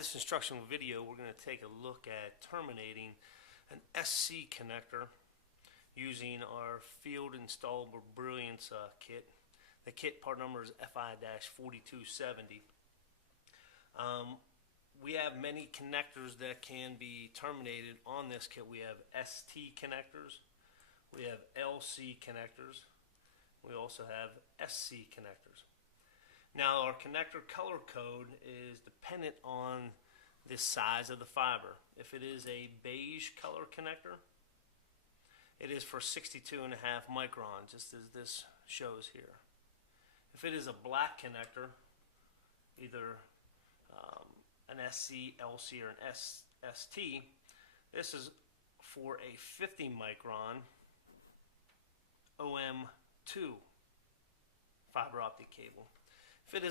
this instructional video, we're going to take a look at terminating an SC connector using our field installable Brilliance kit. The kit part number is FI-4270. We have many connectors that can be terminated on this kit. We have ST connectors, we have LC connectors, we also have SC connectors. Now our connector color code is dependent on the size of the fiber. If it is a beige color connector, it is for 62.5 microns, just as this shows here. If it is a black connector, either an SC, LC, or an ST, this is for a 50 micron OM2 fiber optic cable. If it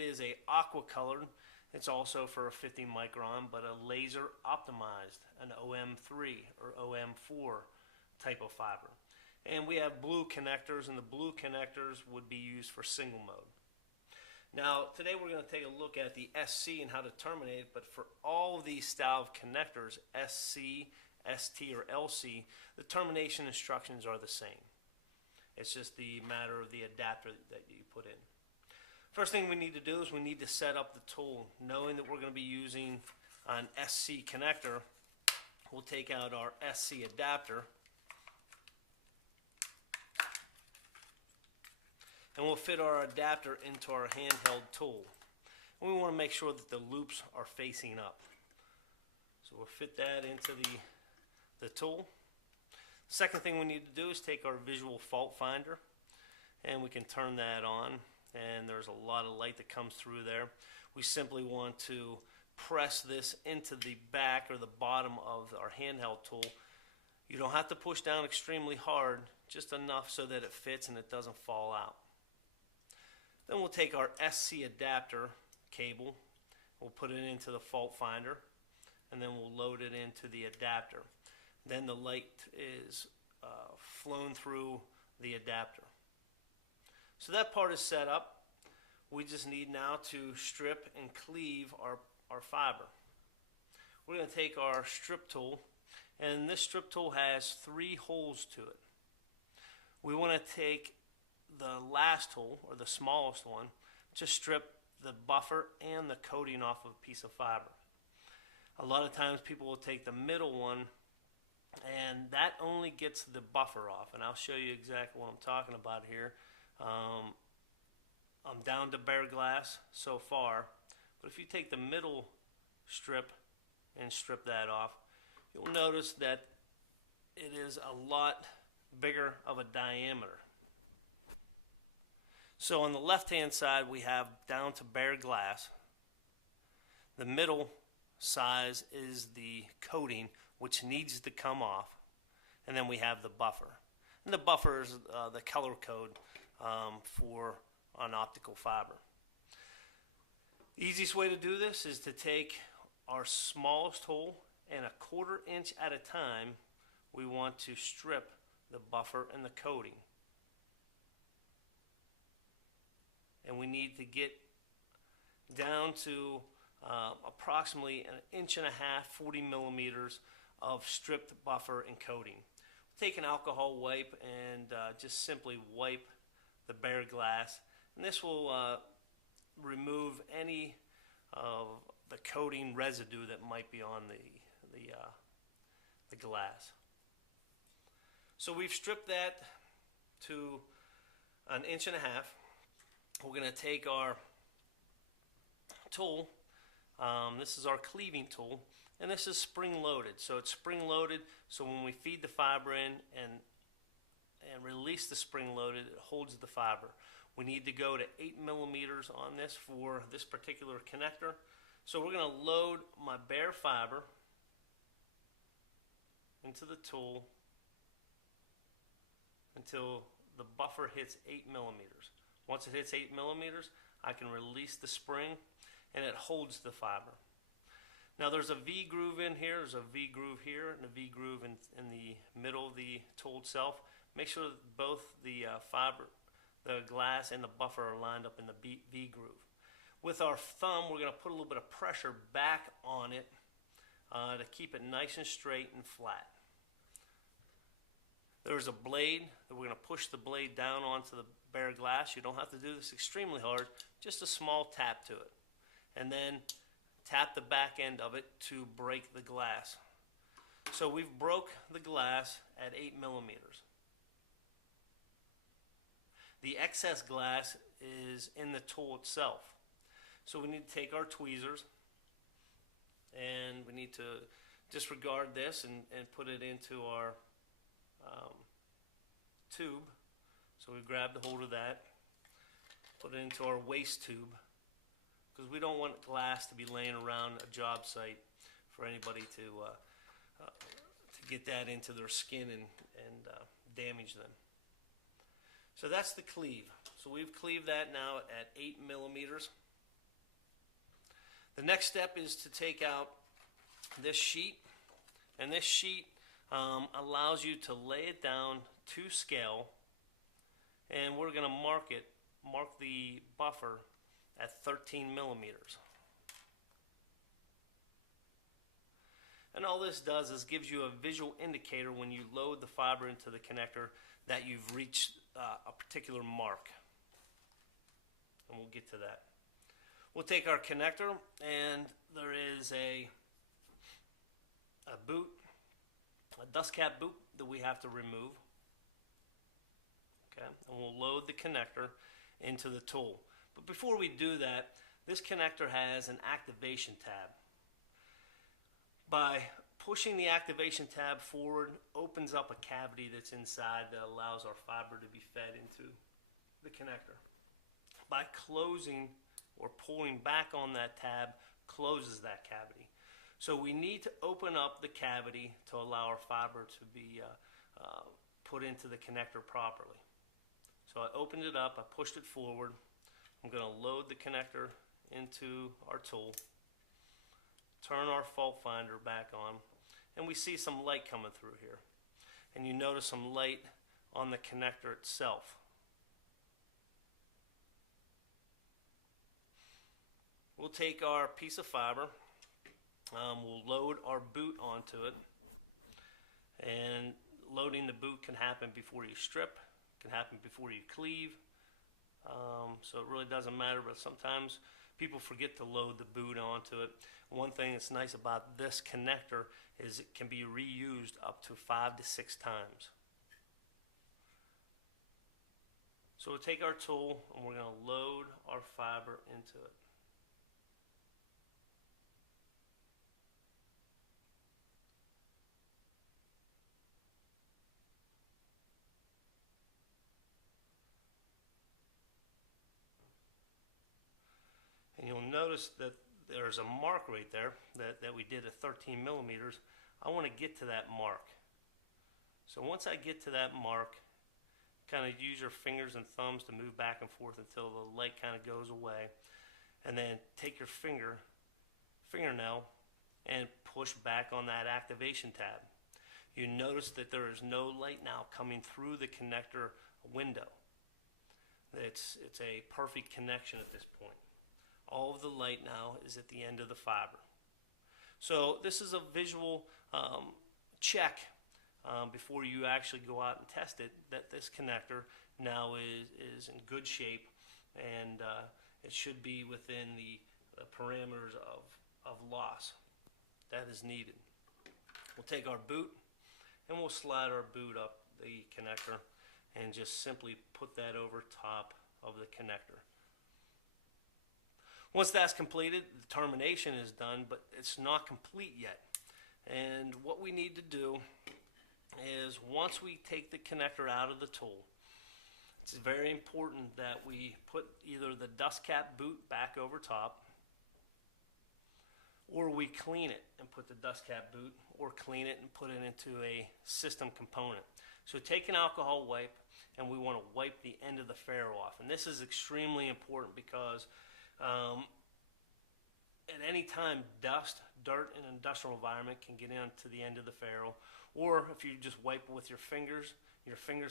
is a aqua colored, it's also for a 50 micron, but a laser optimized, an OM3 or OM4 type of fiber. And we have blue connectors, and the blue connectors would be used for single mode. Now, today we're going to take a look at the SC and how to terminate it, but for all of these style of connectors, SC, ST, or LC, the termination instructions are the same. It's just the matter of the adapter that you put in. First thing we need to do is we need to set up the tool. Knowing that we're going to be using an SC connector, we'll take out our SC adapter and we'll fit our adapter into our handheld tool. And we want to make sure that the loops are facing up. So we'll fit that into the tool. Second thing we need to do is take our visual fault finder, and we can turn that on, and there's a lot of light that comes through there. We simply want to press this into the back or the bottom of our handheld tool. You don't have to push down extremely hard, just enough so that it fits and it doesn't fall out. Then we'll take our SC adapter cable, we'll put it into the fault finder, and then we'll load it into the adapter. Then the light is flown through the adapter. So that part is set up. We just need now to strip and cleave our fiber. We're going to take our strip tool, and this strip tool has 3 holes to it. We want to take the last hole, or the smallest one, to strip the buffer and the coating off of a piece of fiber. A lot of times people will take the middle one, and that only gets the buffer off, and I'll show you exactly what I'm talking about here. I'm down to bare glass so far, but if you take the middle strip and strip that off, you'll notice that it is a lot bigger of a diameter. So on the left hand side we have down to bare glass. The middle size is the coating, which needs to come off, and then we have the buffer. And the buffer is the color code for an optical fiber. The easiest way to do this is to take our smallest hole, and 1/4 inch at a time we want to strip the buffer and the coating. And we need to get down to approximately 1.5 inches, 40 millimeters of stripped buffer and coating. Take an alcohol wipe and just simply wipe the bare glass, and this will remove any of the coating residue that might be on the glass. So we've stripped that to 1.5 inches. We're going to take our tool, this is our cleaving tool, and this is spring loaded. So it's spring loaded, so when we feed the fiber in and release the spring loaded, it holds the fiber. We need to go to 8 millimeters on this for this particular connector. So we're going to load my bare fiber into the tool until the buffer hits 8 millimeters. Once it hits 8 millimeters, I can release the spring, and it holds the fiber. Now there's a V groove in here, there's a V groove here, and a V groove in the middle of the tool itself. Make sure that both the fiber, the glass, and the buffer are lined up in the V groove. With our thumb, we're going to put a little bit of pressure back on it to keep it nice and straight and flat. There's a blade that we're going to push the blade down onto the bare glass. You don't have to do this extremely hard, just a small tap to it. And then tap the back end of it to break the glass. So we've broke the glass at 8 millimeters. The excess glass is in the tool itself. So we need to take our tweezers and we need to disregard this and put it into our tube. So we grab the hold of that, put it into our waste tube, because we don't want glass to be laying around a job site for anybody to get that into their skin and damage them. So that's the cleave. So we've cleaved that now at 8 millimeters. The next step is to take out this sheet, and this sheet allows you to lay it down to scale, and we're going to mark the buffer at 13 millimeters. And all this does is gives you a visual indicator when you load the fiber into the connector that you've reached a particular mark. And we'll get to that. We'll take our connector, and there is a boot, a dust cap boot that we have to remove. Okay, and we'll load the connector into the tool. But before we do that, this connector has an activation tab. By pushing the activation tab forward, opens up a cavity that's inside that allows our fiber to be fed into the connector. By closing or pulling back on that tab, closes that cavity. So we need to open up the cavity to allow our fiber to be put into the connector properly. So I opened it up, I pushed it forward. I'm going to load the connector into our tool, turn our fault finder back on, and we see some light coming through here. And you notice some light on the connector itself. We'll take our piece of fiber, we'll load our boot onto it, and loading the boot can happen before you strip, can happen before you cleave, so it really doesn't matter, but sometimes people forget to load the boot onto it. One thing that's nice about this connector is it can be reused up to 5 to 6 times. So we'll take our tool and we're going to load our fiber into it. And you'll notice that there's a mark right there that we did at 13 millimeters. I want to get to that mark. So once I get to that mark, kind of use your fingers and thumbs to move back and forth until the light kind of goes away. And then take your fingernail and push back on that activation tab. You notice that there is no light now coming through the connector window. It's a perfect connection at this point. All of the light now is at the end of the fiber. So this is a visual check before you actually go out and test it, that this connector now is in good shape, and it should be within the parameters of loss that is needed. We'll take our boot and we'll slide our boot up the connector and just simply put that over top of the connector. Once that's completed, the termination is done, but it's not complete yet. And what we need to do is, once we take the connector out of the tool, it's very important that we put either the dust cap boot back over top, or we clean it and put the dust cap boot, or clean it and put it into a system component. So take an alcohol wipe, and we want to wipe the end of the ferrule off. And this is extremely important because at any time, dirt in an industrial environment can get into the end of the ferrule, or if you just wipe it with your fingers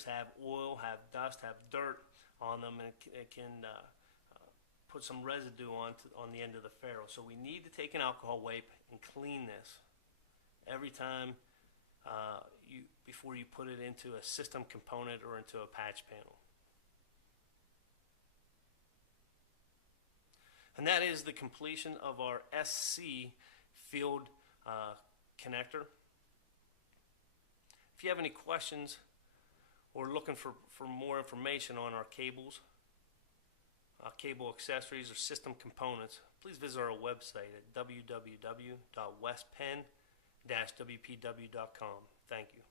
have oil, have dust, have dirt on them, and it can put some residue on the end of the ferrule. So we need to take an alcohol wipe and clean this every time before you put it into a system component or into a patch panel. And that is the completion of our SC field connector. If you have any questions or looking for more information on our cables, cable accessories, or system components, please visit our website at www.westpenn-wpw.com. Thank you.